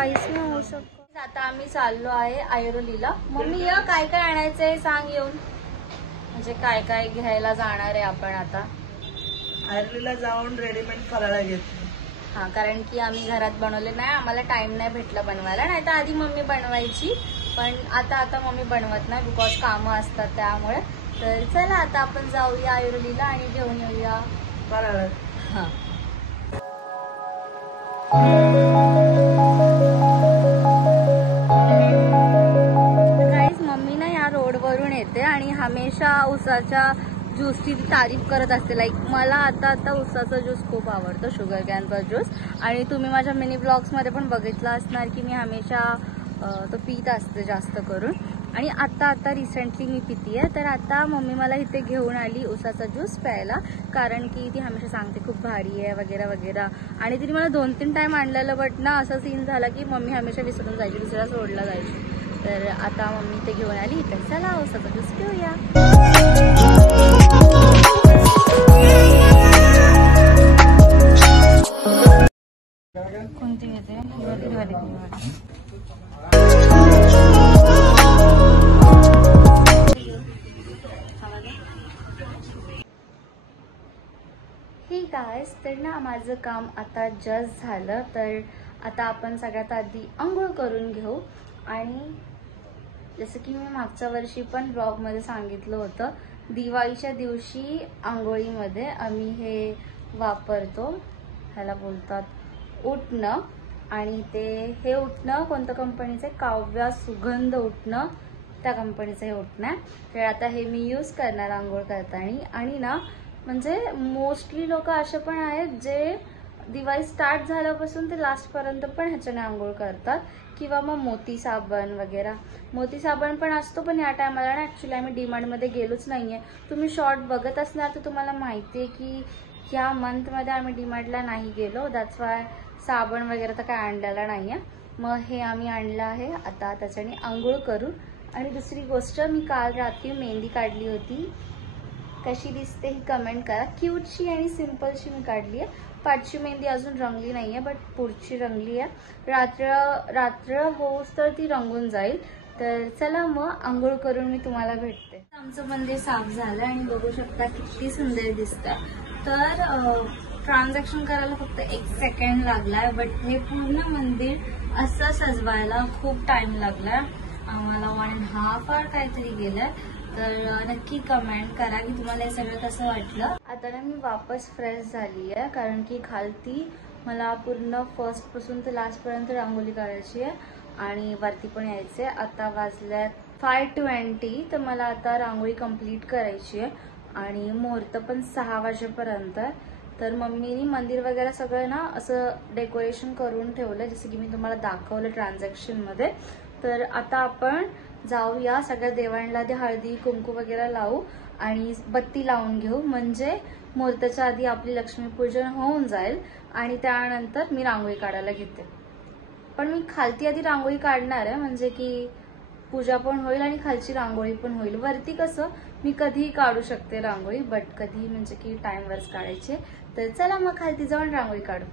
काहीच नाही होऊ शकत। आता आम्ही चाललो आहे ऐरोलीला। मम्मी या काय काय आणायचंय सांग येऊन, म्हणजे काय काय घ्यायला जाणार आहे आपण आता। ऐरोलीला जाऊन रेडीमेड फराळा घेतली। हा, कारण की आम्ही घरात बनवले नाही, आम्हाला टाइम नाही भेटला बनवायला, नाही तर आधी मम्मी बनवायची, पण आता मम्मी बनवत नाही बिकॉज कामं असतात त्यामुळे। तर चला आता आपण जाऊया ऐरोलीला आणि घेऊन येऊया फराळ। हा गाईज, मम्मी ना या रोडवरून येते आणि हमेशा उसाच्या ज्यूसची तारीफ करत असते। लाईक मला आता उसाचा ज्यूस खूप आवडतो, शुगर कॅनचा ज्यूस। आणि तुम्ही माझ्या मिनी ब्लॉग्समध्ये पण बघितलं असणार की मी हमेशा तो पीत असते जास्त करून, आणि आता रिसेंटली मी पितीये। तर आता मम्मी मला इथे घेऊन आली उसाचा ज्यूस प्यायला, कारण की ती हमेशा सांगते खूप भारी आहे वगैरे वगैरे, आणि तिने मला 2-3 टाइम आणलेलं, बट ना असं सीन झाला की मम्मी हमेशा विसरून जायची, दुसऱ्या रोडला जायची। तर आता मम्मी इथे घेऊन आली, तर चला उसाचा ज्यूस पिऊया। कोणती घेते? हे गाइस, तर ना माझं काम आता जस्ट झालं, तर आता आपण सगळ्यात आधी आंघोळ करून घेऊ। आणि जसं की मी मागच्या वर्षी पण ब्लॉगमध्ये सांगितलं होतं, दिवाळीच्या दिवशी आंघोळीमध्ये आम्ही हे वापरतो, ह्याला बोलतात उटणं। आणि हे उटणं कोणत्या कंपनीचं आहे? काव्या सुगंध उटणं, त्या कंपनीचं हे उटणं आहे। तर आता हे मी यूज करणार आंघोळ करताना। आणि ना म्हणजे मोस्टली लोक असे पण आहेत जे दिवाळी स्टार्ट झाल्यापासून ते लास्ट पर्यंत पण ह्याच्याने आंघोळ करतात, किंवा मग मोती साबण वगैरे। मोती साबण पण असतो, पण या टायमाला ना ऍक्च्युली आम्ही डीमार्टमध्ये गेलोच नाहीये। तुम्ही शॉर्ट बघत असणार तर तुम्हाला माहितीये की ह्या मंथमध्ये आम्ही डीमार्टला नाही गेलो, दॅट्स वाय साबण वगैरे तर काय आणलेला नाहीये। मग हे आम्ही आणलं आहे, आता त्याच्याने आंघोळ करू। आणि दुसरी गोष्ट, मी काल रात्री मेहंदी काढली होती, कशी दिसते ही कमेंट करा। क्यूटशी आणि सिंपलशी मी काढली आहे, पाठची मेहंदी अजून रंगली नाहीये, बट पुढची रंगली आहे। रात्र होऊस तर ती रंगून जाईल। तर चला मग आंघोळ करून मी तुम्हाला भेटते। आमचं मंदिर साफ झालं आणि बघू शकता किती सुंदर दिसतं। तर ट्रान्झॅक्शन करायला फक्त 1 सेकंड लागलाय, बट हे पूर्ण मंदिर असं सजवायला खूप टाइम लागलाय आम्हाला, 1.5 आवर काहीतरी गेलंय। तर नक्की कमेंट करा की तुम्हाला हे सगळं कसं वाटलं। आता ना मी वापस फ्रेश झाली आहे, कारण की खालती मला पूर्ण फर्स्ट पासून ते लास्ट पर्यंत रांगोळी काढायची आहे आणि वरती पण यायचे। आता वाजल्यात 5:20, तर मला आता रांगोळी कंप्लीट करायची आहे आणि मुहूर्त पण 6 वाजेपर्यंत। तर मम्मीनी मंदिर वगैरे सगळं ना असं डेकोरेशन करून ठेवलं, जसं की मी तुम्हाला दाखवलं ट्रान्झॅक्शन मध्ये। तर आता आपण जाऊया सगळ्या देवांना ते हळदी कुंकू वगैरे लावू आणि बत्ती लावून घेऊ, म्हणजे मुहूर्ताच्या आधी आपली लक्ष्मीपूजन होऊन जाईल। आणि त्यानंतर मी रांगोळी काढायला घेते, पण मी खालती आधी रांगोळी काढणार आहे, म्हणजे की पूजा पण होईल आणि खालची रांगोळी पण होईल। वरती कसं मी कधीही काढू शकते रांगोळी, बट कधी म्हणजे की टाइमवरच काढायची। तर चला मग खालती जाऊन रांगोळी काढू।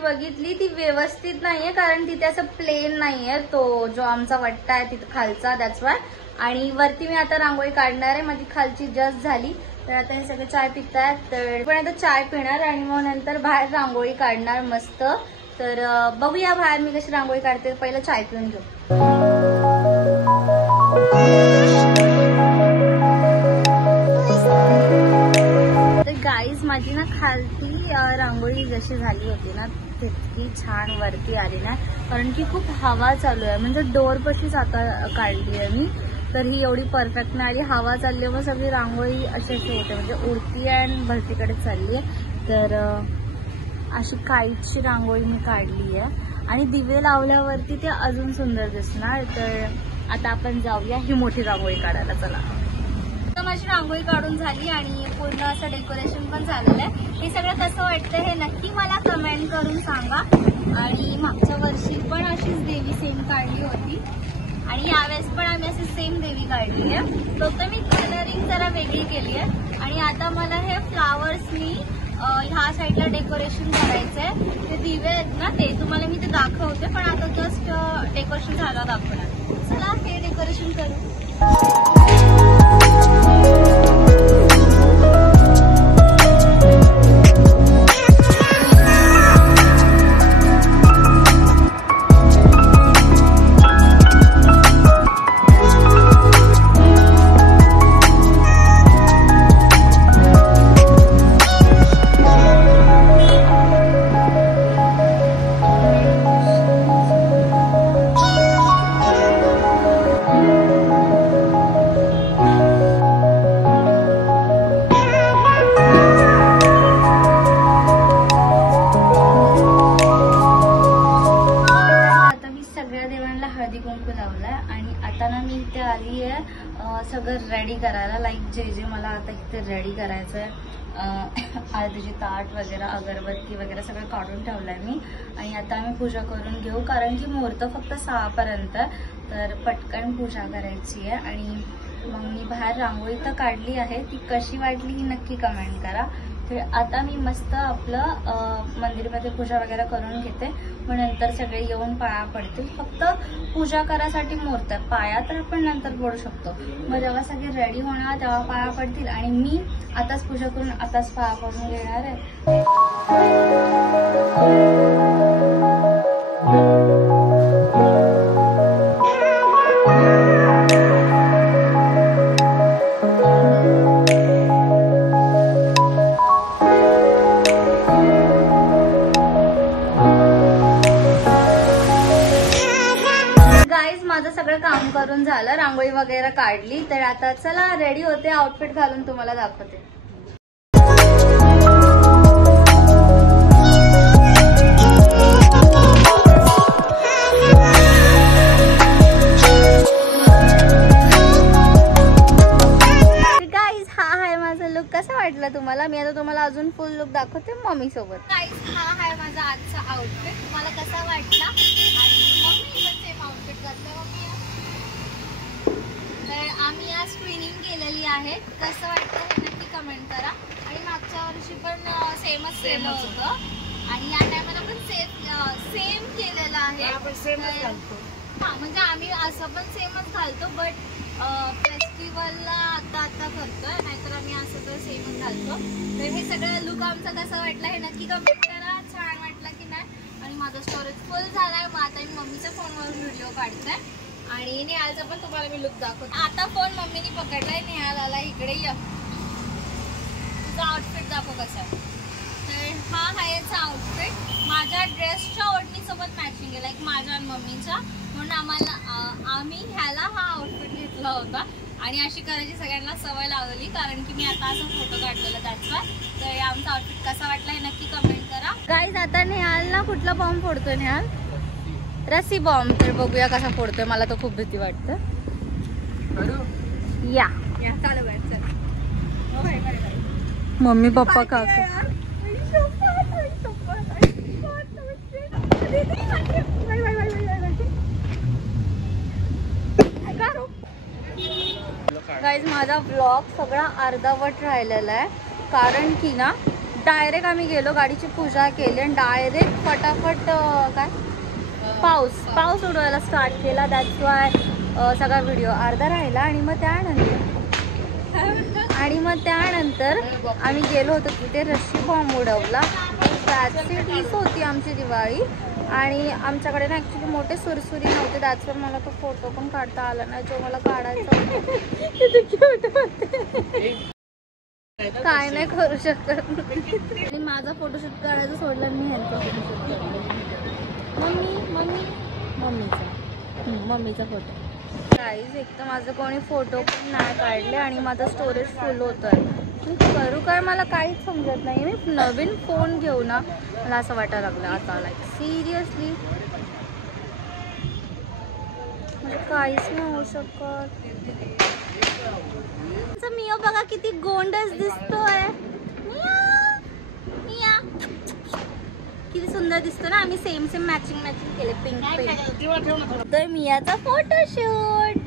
बघितली ती व्यवस्थित नाहीये, कारण तिथे असं प्लेन नाहीये, तो जो आमचा वट्टा आहे तिथे खालचा, दॅट्स वाय। आणि वरती मी आता रांगोळी काढणार आहे, माझी खालची जस्ट झाली। तर आता हे सगळे चाय पितात, तर पण आता चाय पिणार आणि मग नंतर बाहेर रांगोळी काढणार मस्त। तर बघूया बाहेर मी कशी रांगोळी काढते, पहिलं चाय पिऊन घेऊ। तर गाईज, माझी ना खालती रांगोळी जशी झाली होती ना तितकी छान वरती आली ना, कारण की खूप हवा चालू आहे, म्हणजे डोअरपाशीच आता काढली आहे मी। तर ही एवढी परफेक्ट नाही आली, हवा चालली आहे, मग सगळी रांगोळी अशी होते, म्हणजे उडती आहे आणि भरतीकडे चालली आहे। तर अशी काईटची रांगोळी मी काढली आहे आणि दिवे लावल्यावरती ते अजून सुंदर दिसणार. तर आता आपण जाऊया ही मोठी रांगोळी काढायला. चला. तर माझी रांगोळी काढून झाली आणि पूर्ण असं डेकोरेशन पण झालेलं आहे. हे सगळं कसं वाटतं हे नक्की मला कमेंट करून सांगा. आणि मागच्या वर्षी पण अशीच देवी सेम काढली होती आणि यावेळेस पण आम्ही अशी सेम देवी काढली आहे. फक्त मी कलरिंग जरा वेगळी केली आहे. आणि आता मला हे फ्लावर्सनी ह्या साईडला डेकोरेशन करायचंय. ते दिवे आहेत ना ते तुम्हाला मी ते दाखवते, पण आता जस्ट डेकोरेशन झालं दाखवणार. चला हे डेकोरेशन करू. हळदी कुंकू लावलाय आणि आता ना मी इथे आली आहे सगळं रेडी करायला. लाईक जे जे मला आता इथे रेडी करायचं आहे, हळदीची ताट वगैरे अगरबत्ती वगैरे सगळं काढून ठेवलंय मी. आणि आता आम्ही पूजा करून घेऊ, कारण की मुहूर्त फक्त 6 पर्यंत, तर पटकन पूजा करायची आहे. आणि मग मी बाहेर रांगोळी तर काढली आहे, ती कशी वाटली ही नक्की कमेंट करा. तर आता मी मस्त आपलं मंदिरमध्ये पूजा वगैरे करून घेते, मग नंतर सगळे येऊन पाया पडतील. फक्त पूजा करायसाठी मुहूर्त आहे, पाया तर आपण नंतर पडू शकतो. मग जेव्हा सगळे रेडी होणार तेव्हा पाया पडतील आणि मी आताच पूजा करून आताच पाया पडून घेणार आहे. माझं सगळं काम करून झालं, रांगोळी वगैरे काढली. तर आता चला रेडी होते, आउटफिट घालून तुम्हाला दाखवते. गाईज हा आहे माझा लुक. कसा वाटला तुम्हाला? मी आता तुम्हाला अजून फुल लुक दाखवते मम्मी सोबत. गाईज हा आहे माझा आजचा आउटफिट. तुम्हाला कसा वाटला? आणि मम्मी पण सेम आउटफिट घातलं. तर आम्ही आज ट्विनिंग केलेली आहे. कसं वाटतं हे नक्की कमेंट करा. आणि मागच्या वर्षी पण सेमच केलं होतं आणि या टायमाला पण सेम केलेलं आहे. हा म्हणजे आम्ही असं पण सेमच घालतो, बट फेस्टिवलला आता करतोय, नाहीतर आम्ही असं तर सेमच घालतो. तर हे सगळं लुक आमचा कसा वाटला हे नक्की कमेंट करा. छान वाटला की नाही? आणि माझा स्टोरेज फुल झालाय. मग आता मी मम्मीच्या फोनवरून व्हिडिओ काढतोय आणि नेहालचा पण तुम्हाला मी लुक दाखवते. आता फोन मम्मीने पकडलाय. नेहाल आला इकडे. ये तुझा आउटफिट दाखव कसा. तर हा आहे याचा आउटफिट. माझ्या ड्रेसच्या ओढणीसोबत मॅचिंग आहे, लाईक माझ्या आणि मम्मीच्या. म्हणून आम्ही ह्याला हा आउटफिट घेतला होता आणि अशी करायची सगळ्यांना सवय लावली, कारण की मी आता असं फोटो काढलेला त्याचा. तर आमचा आउटफिट कसा वाटला हे नक्की कमेंट करा. गाईज आता नेहालला कुठला बॉम्ब फोडतोय? नेहाल रस्सी बॉम्ब. तर बघूया कसा फोडतोय. मला तर खूप भीती वाटतं. या मम्मी पप्पा काका. गाईज माझा ब्लॉग सगळा अर्धावट राहिलेला आहे, कारण की ना डायरेक्ट आम्ही गेलो, गाडीची पूजा केली आणि डायरेक्ट फटाफट काय पाऊस उडवायला स्टार्ट केला. दॅट्स वाय सगळा व्हिडिओ अर्धा राहिला. आणि मग त्यानंतर आम्ही गेलो होतो तिथे रशी बॉम्ब उडवला. त्याची तीच होती आमची दिवाळी. आणि आमच्याकडे ना ॲक्च्युली मोठे सुरसुरी नव्हते, त्याचवर मला तो फोटो पण काढता आला नाही जो मला काढायचा होता. काय नाही करू शकत. आणि माझा फोटोशूट काढायचं सोडलं आणि मी ह्यांचा फोटोशूट केला. मम्मीचा फोटो. गाईज एक तर माझं कोणी फोटो पण नाही काढले आणि माझं स्टोरेज फुल होतं. मी करू काय मला काहीच समजत नाही. मी नवीन फोन घेऊ ना मला असं वाटायला लागलं आता. लाईक सिरियसली काहीच नाही होऊ शकत. मिया बघा किती गोंडस दिसतोय. मिया किती सुंदर दिसतो ना. आम्ही सेम मॅचिंग केले पिंक. तर मियाचा फोटोशूट.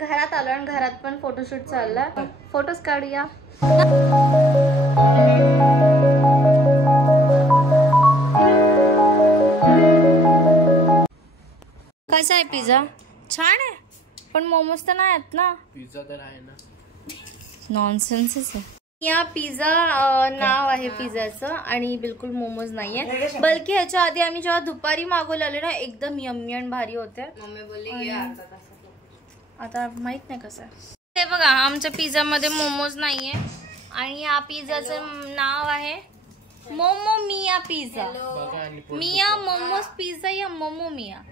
घरात आलो आणि घरात पण फोटोशूट चालला. फोटोज काढूया. कसा आहे पिझ्झा? छान आहे पण मोमोज तर नाही आहेत ना. पिझ्झा तर आहे ना. नॉनसेन्सच आहे. या पिझ्झा नाव आहे पिझ्झाचं आणि बिलकुल मोमोज नाहीये. बल्कि ह्याच्या आधी आम्ही जेव्हा दुपारी मागवलेले ना एकदम यम्मी आणि भारी होते. मम्मी बोलली आता माहित नाही कसं. ते बघा आमच्या पिझ्झा मध्ये मोमोज नाहीये आणि या पिझ्झाचं नाव आहे मोमो मिया पिझ्झा. मिया मोमोज पिझ्झा या मोमो मिया.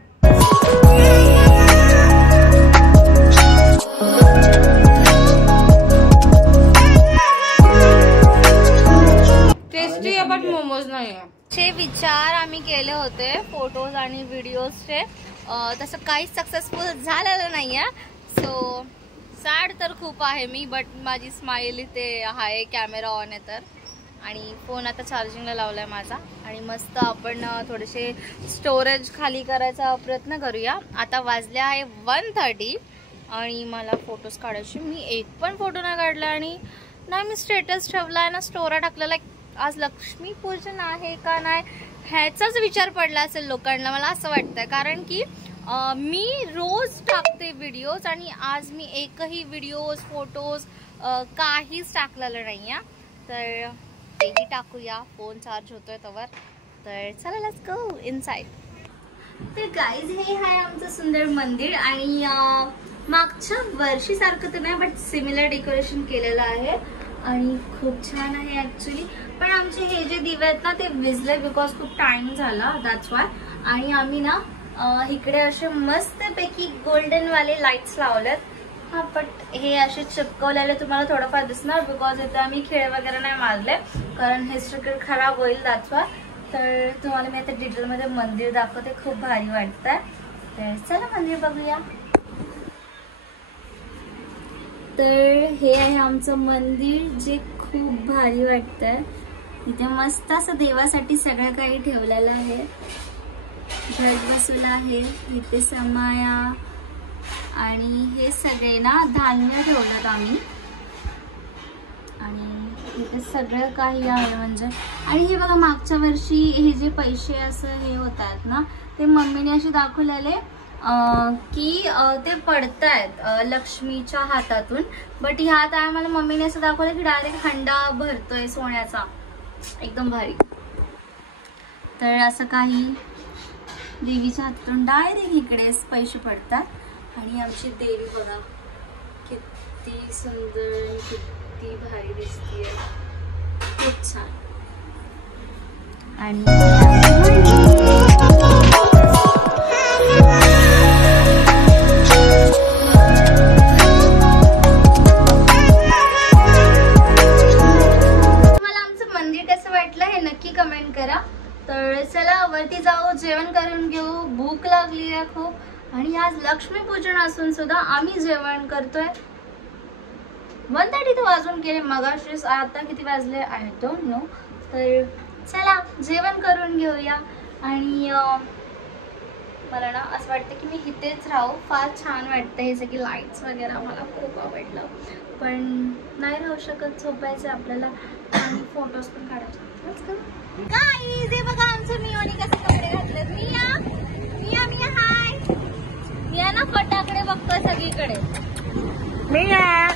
टेस्टी आहे बट मोमोज नाही. चे विचार आम्ही केले होते फोटोज आणि व्हिडिओजचे, तसं काहीच सक्सेसफुल झालेलं नाहीये. सो सॅड तर खूप आहे मी. बट माझी स्माइल इथे आहे. कॅमेरा ऑन आहे तर. आणि फोन आता चार्जिंगला लावलाय माझा. आणि मस्त आपण थोडेसे स्टोरेज खाली करायचा प्रयत्न करूया. आता वाजले आहे 1:30 आणि मला फोटोज काढायचे. मी एक पण फोटो नाही काढला आणि नाही मी स्टेटस ठेवलाय ना स्टोरा टाकलेला. आज लक्ष्मीपूजन आहे का नाही ह्याचाच विचार पडला असेल लोकांना मला असं वाटतंय. कारण की मी रोज टाकते व्हिडिओज आणि आज मी एकही व्हिडिओज फोटोज काहीच टाकलेलं नाही आहे. तर तेही टाकूया. फोन चार्ज होतोय तवर. तर चला लेट्स गो इनसाइड. तर गाईज हे आहे आमचं सुंदर मंदिर आणि मागच्या वर्षी सारखं तर नाही बट सिमिलर डेकोरेशन केलेलं आहे आणि खूप छान आहे ऍक्च्युली. पण आमचे हे जे दिवे आहेत ना ते विझले बिकॉज खूप टाइम झाला दॅट्स वाय. आणि आम्ही ना इकडे असे मस्तपैकी गोल्डन वाले लाईट्स लावलेत. हा बट हे असे चिपकवलेले तुम्हाला थोडंफार दिसणार बिकॉज इथे आम्ही खेळ वगैरे नाही मारले कारण हे स्टिकर खराब होईल दॅट्स वाय. तर तुम्हाला मी आता डिटेलमध्ये मंदिर दाखवते. खूप भारी वाटतंय. तर चला मंदिर बघूया. तर हे आहे आमचं मंदिर जे खूप भारी वाटतंय. इथे मस्त असं देवासाठी सगळं काही ठेवलेलं आहे. घट बसवलं आहे. इथे समाया आणि हे सगळे ना धान्य ठेवलं आम्ही आणि इथे सगळं काही आहे म्हणजे. आणि हे बघा मागच्या वर्षी हे जे पैसे असं हे होतात ना ते मम्मीने असे दाखवलेले की ते पडतायत लक्ष्मीच्या हातातून. बट ह्या टायमाला मम्मीने असं दाखवलं की डायरेक्ट हंडा भरतोय सोन्याचा. एकदम भारी. तर असं काही देवीच्या हातातून डायरेक्ट इकडेच पैसे पडतात. आणि आमची देवी बघा किती सुंदर किती भारी दिसतीये. खूप छान. आणि कमेंट करा. तर चला वरती जाऊ जेवण करून घेऊ. भूक लागली आहे खूप आणि आज लक्ष्मीपूजन असून सुद्धा आम्ही जेवण करतोय. 1:30 वाजून गेले मगाशी. आता किती वाजले आय डोंट नो. तर चला जेवण करून घेऊया. आणि मला ना असं वाटतं की मी इथेच राहू. फार छान वाटतं हे सगळी लाईट्स वगैरे मला खूप आवडलं. पण नाही राहू शकत. झोपायचं आपल्याला आणि फोटोज पण काढायचे. गाईज हे बघा आमच्या मियाने कसे कपडे घातलेत. मिया मिया मिया हाय. मिया ना फटाकडे बघतोय सगळीकडे. मिया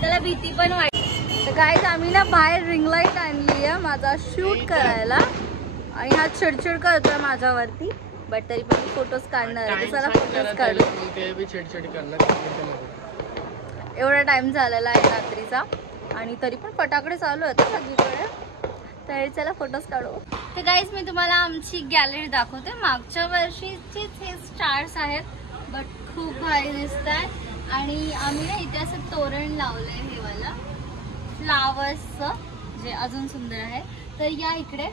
त्याला भीती पण वाटते. तर गाईज आम्ही ना बाहेर रिंग लाईट आणली आहे माझा शूट करायला आणि हा चिडचिड करतोय माझ्यावरती. बट तरी पण फोटोज काढणार आहे. चला फोटोज काढू. एवढा टाइम झालेला आहे रात्रीचा आणि तरी पण फटाकडे चालू आहेत सगळीकडे. तर चला फोटोज काढू. तर गाईज मी तुम्हाला आमची गॅलरी दाखवते. मागच्या वर्षीचेच हे स्टार्स आहेत बट खूप भारी दिसत आहेत. आणि आम्ही ना इथे असं तोरण लावलंय हे वाला. फ्लावर्सचं जे अजून सुंदर आहे. तर या इकडे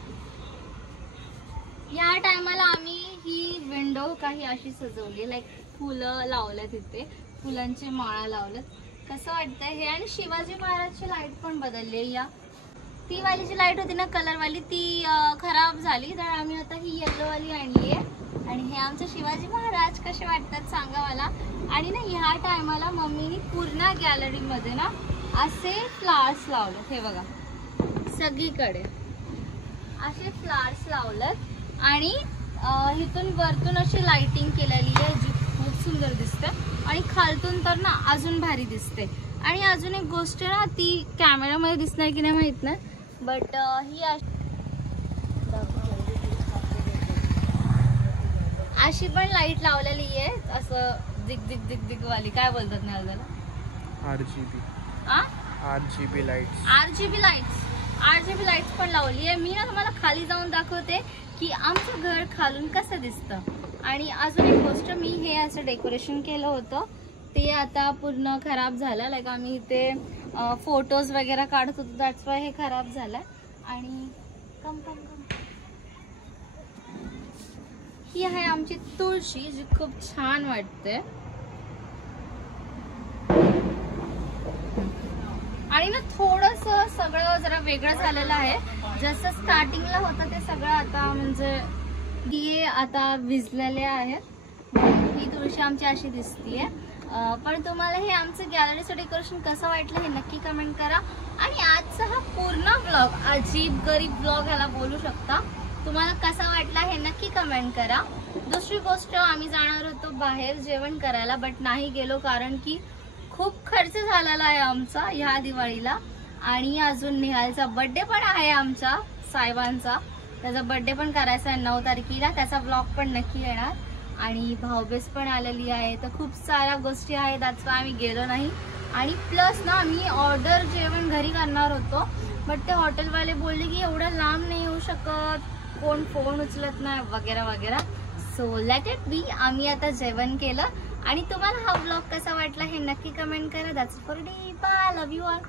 या टायमाला आम्ही ही विंडो काही अशी सजवली, लाईक फुलं लावलं, तिथे फुलांची माळा लावलं. कसं वाटतंय हे? आणि शिवाजी महाराजची लाईट पण बदलली. या ती वाली जी लाईट होती ना कलरवाली, ती खराब झाली, तर आम्ही आता ही येलो वाली आणली आहे. आणि हे आमचे शिवाजी महाराज कसे वाटतात सांगा मला. आणि ना ह्या टायमाला मम्मीनी पूर्ण गॅलरीमध्ये ना असे फ्लावर्स लावले. हे बघा सगळीकडे असे फ्लावर्स लावलेत आणि इथून वरतून अशी लाइटिंग केलेली आहे जी खूप सुंदर दिसते. आणि खालतून तर ना अजून भारी दिसते. आणि अजून एक गोष्ट ना, ती कॅमेरामध्ये दिसणार की नाही माहित नाही, बट ही अशी पण लाईट लावलेली आहे, असं झिक झिक झिक झिक वाली, काय बोलतात ना त्याला, RGB लाईट्स. RGB लाईट्स पण लावली आहे. मी ना तुम्हाला खाली जाऊन दाखवते की आमचं घर खालून कसं दिसतं. आणि अजून एक गोष्ट, मी हे असं डेकोरेशन केलं होतं ते आता पूर्ण खराब झालं. लाईक आम्ही इथे फोटोज वगैरे काढत होतो, दॅट्स वाय हे खराब झालं. आणि ही आहे आमची तुळशी जी खूप छान वाटते. आणि ना थोडस सगळं जरा वेगळं झालेलं आहे. जसं स्टार्टिंगला होतं ते सगळं आता म्हणजे दिये आता विजलेले आहेत. ही तुळशी आमची अशी दिसतीये. पण तुम्हाला हे आमचं गॅलरीचं डेकोरेशन कसं वाटलं हे नक्की कमेंट करा. आणि आजचा हा पूर्ण ब्लॉग, अजीब गरीब ब्लॉग ह्याला बोलू शकता, तुम्हाला कसा वाटला हे नक्की कमेंट करा. दुसरी गोष्ट, आम्ही जाणार होतो बाहेर जेवण करायला, बट नाही गेलो कारण की खूप खर्च झालेला आहे आमचा ह्या दिवाळीला. आणि अजून निहालचा बर्थडे पण आहे आमच्या साहेबांचा, त्याचा बर्थडे पण करायचा आहे 9 तारखेला, त्याचा ब्लॉग पण नक्की येणार. आणि भाऊबीज पण आलेली आहे, तर खूप साऱ्या गोष्टी आहेत, त्याच आम्ही गेलो नाही. आणि प्लस ना आम्ही ऑर्डर जेवण घरी करणार होतो, बट ते हॉटेलवाले बोलले की एवढं लांब नाही येऊ शकत, कोण फोन उचलत नाही वगैरे वगैरे. So let it be. आम्ही आता जेवण केलं. आणि तुम्हाला हा ब्लॉग कसा वाटला हे नक्की कमेंट करा. That's for today. Bye. Love you all.